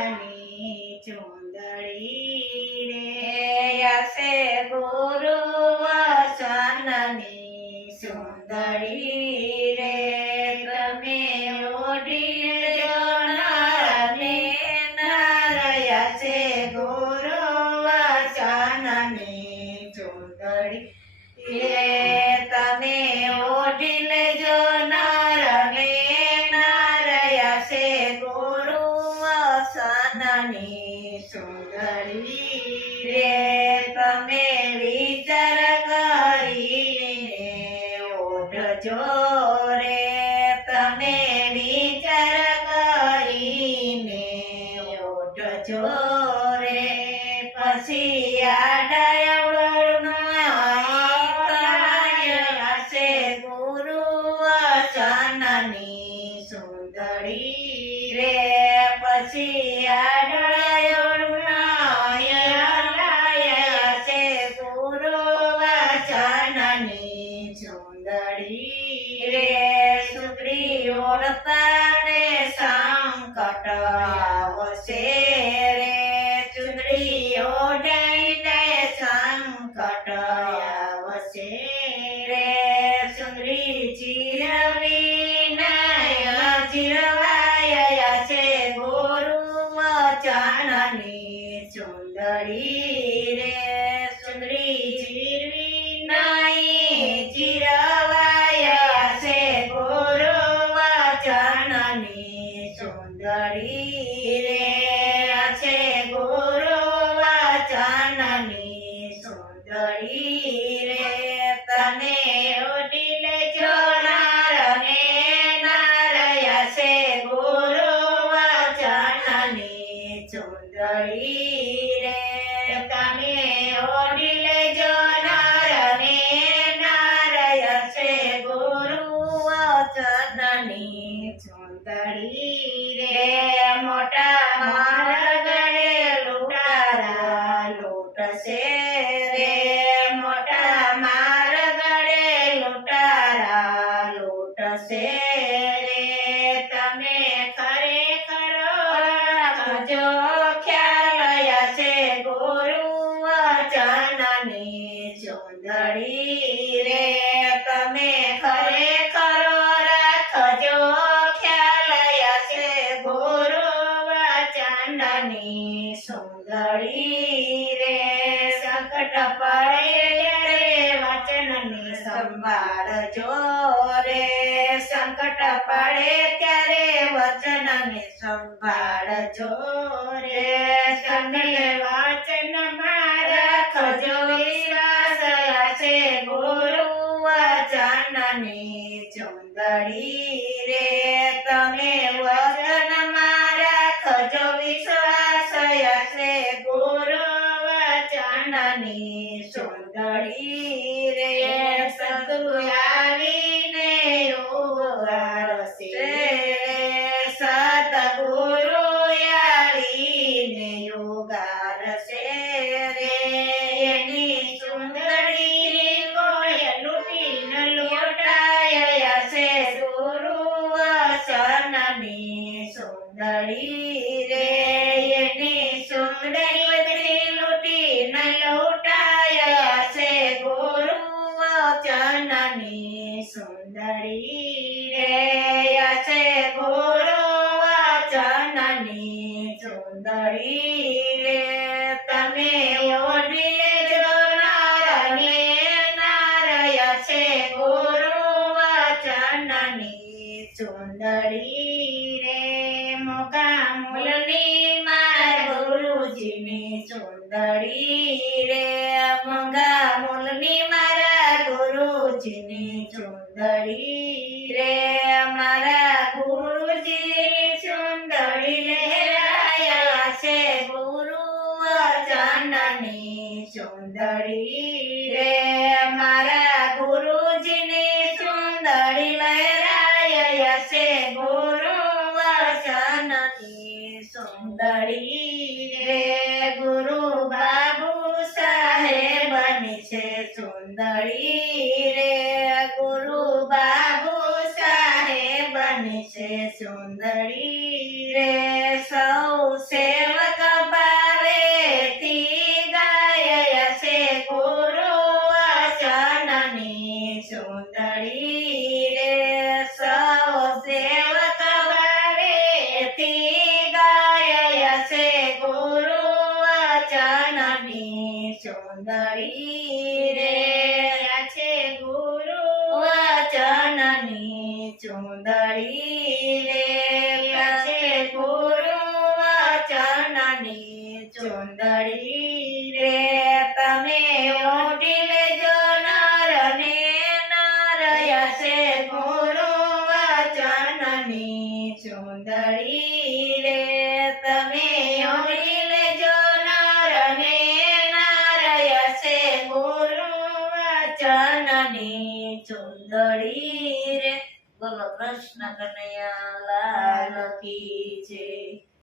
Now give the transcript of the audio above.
ચાંદની ચુંદડી રે હશે ગુરુ વચનની સુંદરી રે તમે ઓઢી લેજો નરને નર હશે ગુરુ વચનની ચુંદડી રે તમે ઓઢી લેજો નરને નર હશે ગુરુ વચનની સુંદરી રે તમે વિચાર કરીને ઓઢજો રે તમે વિચાર કરીને ઓઢજો રે પછી આડાયવળનો હશે ગુરુ વચનની સુંદરી રે પછી આડાયવળનો હશે ગુરુ વચનની સુંદરી રે સુંદરી ઓળતાને સંકટ આવશે રે સુંદરી ઓઢાઈને સંકટ આવશે રે સુંદરી ચીરવીને ચીરવાય છે ગુરુ વચનની સુંદરી રે સુંદરી ચીરવી નહીં ચીરવાય છે ગુરુ વચનની સુંદરી રે છે ગુરુ વચનની સુંદરી રે તને ઓઢી લેજો નરને નર હશે ગુરુ વચનની સુંદરી રે તમે ઓઢી લેજો નરને નર હશે ગુરુ વચનની સુંદરી રે મોટા માર્ગને લૂંટારા લૂંટશે રે મોટા માર્ગને લૂંટારા લૂંટશે રે તમે ખરેખર રાખજો ખ્યાલ હશે ગુરુ વચનની સુંદરી રે તમે ખરેખર રાખજો ખ્યાલ હશે ગુરુ વચનની સુંદરી રે સંકટ પડે રે વચનની સંભાળજો રે સંકટ પડે ત્યારે વચનને સંભાળજો રે તમે વચનમાં રાખજો વિશ્વાસ હશે ગુરુ વચનની સુંદરી રે તમે વચનમાં રાખજો વિશ્વાસ હશે ગુરુ વચનની સુંદરી રે સદગુરુ આવીને ઉગારશે સદગુરુ આવીને ઉગારશે રે એની સુંદરી કોઈ લૂંટી ન લૂંટાય હશે ગુરુ વચનની સુંદરી રે એની સુંદરી લૂંટી ન લૂંટાય હશે ગુરુ વચનની સુંદરી રે હશે ગુરુ વચનની સુંદરી રે તમે ઓઢી લેજો નરને નર હશે ગુરુ વચનની સુંદરી રે મોકા મૂલની મારા ગુરુજીની સુંદરી રે મોંઘા મૂલની મારા ગુરુજીની સુંદરી રે મારા ગુરુજીની સુંદરી લેરાયા છે ગુરુ વચનની સુંદરી રે મારા ગુરુજીની સુંદરી લહેરાય છે ગુરુ વચનની સુંદરી રે ગુરુ બાબુ સાહેબની છે સુંદરી રે ગુરુ બાબુ સાહેબની છે સુંદરી રે સૌ છે ચુંદડી રે આ છે ગુરુ વચનની ચુંદડી રે આ છે ગુરુ વચનની ચુંદડી રે તમે ઓઢી લેજો નર ને નરય છે ગુરુ વચનની ચુંદડી રે તમે ઓઢી લેજો નર ને નરય છે ગુરુ વચનની ચુંદડી રે બોલો કૃષ્ણ કનૈયા લાલ કી જય